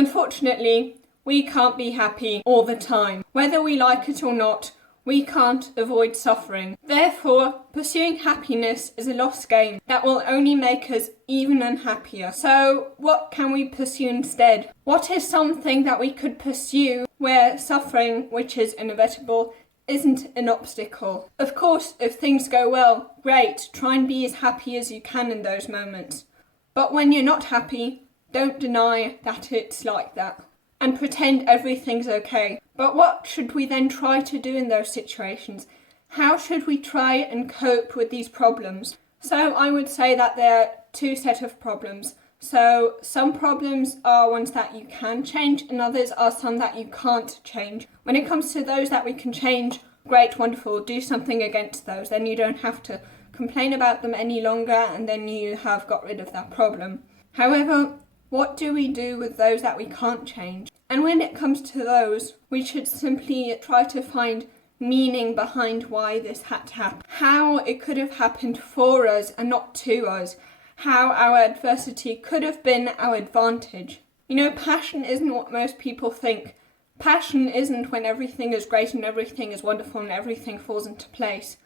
Unfortunately, we can't be happy all the time. Whether we like it or not, we can't avoid suffering. Therefore, pursuing happiness is a lost game that will only make us even unhappier. So, what can we pursue instead? What is something that we could pursue where suffering, which is inevitable, isn't an obstacle? Of course, if things go well, great, try and be as happy as you can in those moments. But when you're not happy, don't deny that it's like that, and pretend everything's okay. But what should we then try to do in those situations? How should we try and cope with these problems? So I would say that there are two sets of problems. So some problems are ones that you can change, and others are some that you can't change. When it comes to those that we can change, great, wonderful, do something against those. Then you don't have to complain about them any longer, and then you have got rid of that problem. However, what do we do with those that we can't change? And when it comes to those, we should simply try to find meaning behind why this had to happen. How it could have happened for us and not to us. How our adversity could have been our advantage. You know, passion isn't what most people think. Passion isn't when everything is great and everything is wonderful and everything falls into place.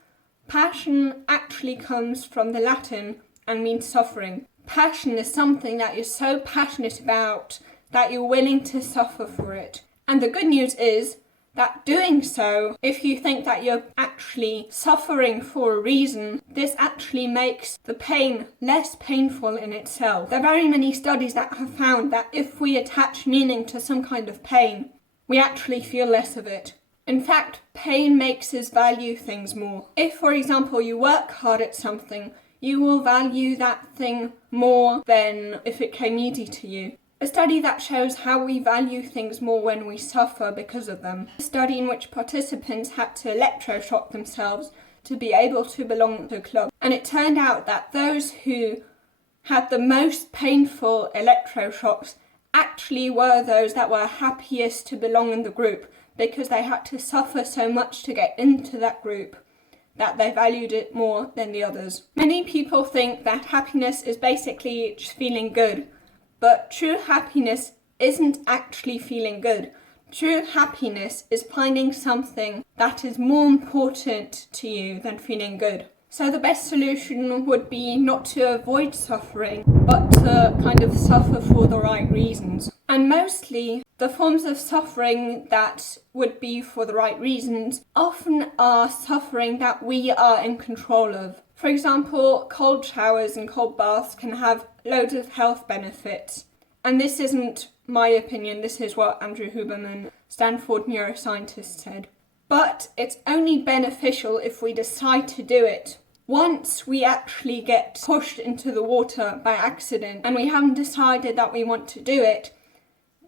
Passion actually comes from the Latin and means suffering. Passion is something that you're so passionate about that you're willing to suffer for it. And the good news is that doing so, if you think that you're actually suffering for a reason, this actually makes the pain less painful in itself. There are very many studies that have found that if we attach meaning to some kind of pain, we actually feel less of it. In fact, pain makes us value things more. If, for example, you work hard at something, you will value that thing more than if it came easy to you. A study that shows how we value things more when we suffer because of them. A study in which participants had to electroshock themselves to be able to belong to a club. And it turned out that those who had the most painful electroshocks actually were those that were happiest to belong in the group, because they had to suffer so much to get into that group that they valued it more than the others. Many people think that happiness is basically just feeling good. But true happiness isn't actually feeling good. True happiness is finding something that is more important to you than feeling good. So the best solution would be not to avoid suffering, but to kind of suffer for the right reasons. And mostly, the forms of suffering that would be for the right reasons often are suffering that we are in control of. For example, cold showers and cold baths can have loads of health benefits. And this isn't my opinion, this is what Andrew Huberman, Stanford neuroscientist, said. But it's only beneficial if we decide to do it. Once we actually get pushed into the water by accident and we haven't decided that we want to do it,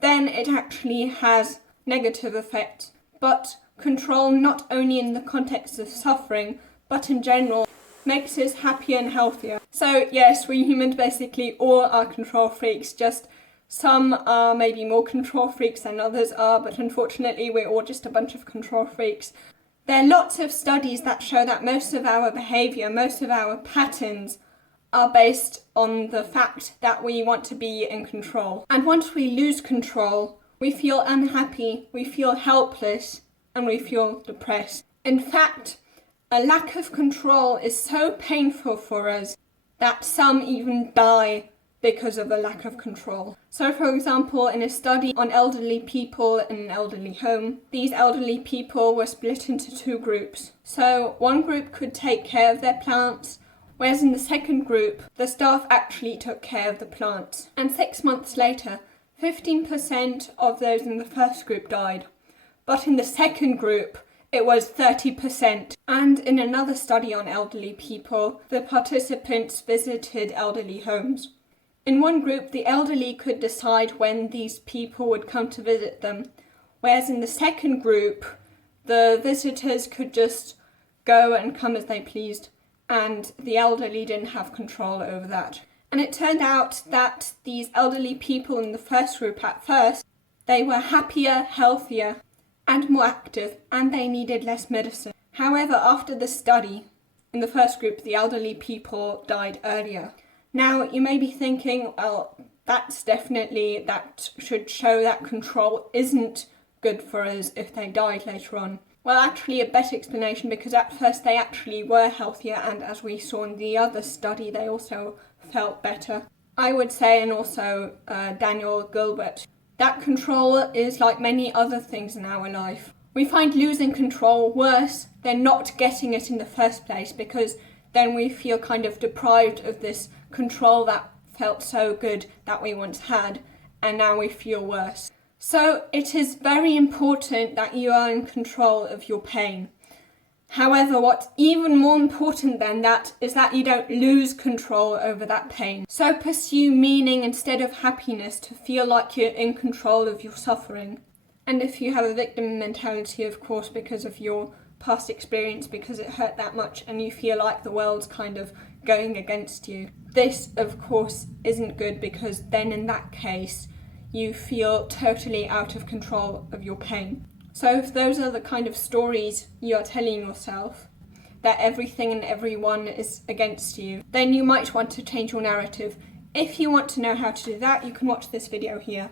then it actually has negative effects. But control, not only in the context of suffering, but in general, makes us happier and healthier. So yes, we humans basically all are control freaks, just some are maybe more control freaks than others are, but unfortunately we're all just a bunch of control freaks. There are lots of studies that show that most of our behaviour, most of our patterns are based on the fact that we want to be in control. And once we lose control, we feel unhappy, we feel helpless, and we feel depressed. In fact, a lack of control is so painful for us that some even die because of a lack of control. So for example, in a study on elderly people in an elderly home, these elderly people were split into two groups. So one group could take care of their plants, whereas in the second group, the staff actually took care of the plants. And 6 months later, 15% of those in the first group died. But in the second group, it was 30%. And in another study on elderly people, the participants visited elderly homes. In one group, the elderly could decide when these people would come to visit them, whereas in the second group, the visitors could just go and come as they pleased, and the elderly didn't have control over that. And it turned out that these elderly people in the first group at first, they were happier, healthier, and more active, and they needed less medicine. However, after the study, in the first group, the elderly people died earlier. Now, you may be thinking, well, that should show that control isn't good for us if they died later on. Well, actually a better explanation, because at first they actually were healthier, and as we saw in the other study, they also felt better. I would say, and also Daniel Gilbert, that control is like many other things in our life. We find losing control worse than not getting it in the first place, because then we feel kind of deprived of this control that felt so good that we once had, and now we feel worse. So it is very important that you are in control of your pain. However, what's even more important than that is that you don't lose control over that pain. So pursue meaning instead of happiness to feel like you're in control of your suffering. And if you have a victim mentality, of course, because of your past experience, because it hurt that much and you feel like the world's kind of going against you, this, of course, isn't good, because then in that case, you feel totally out of control of your pain. So if those are the kind of stories you are telling yourself, that everything and everyone is against you, then you might want to change your narrative. If you want to know how to do that, you can watch this video here.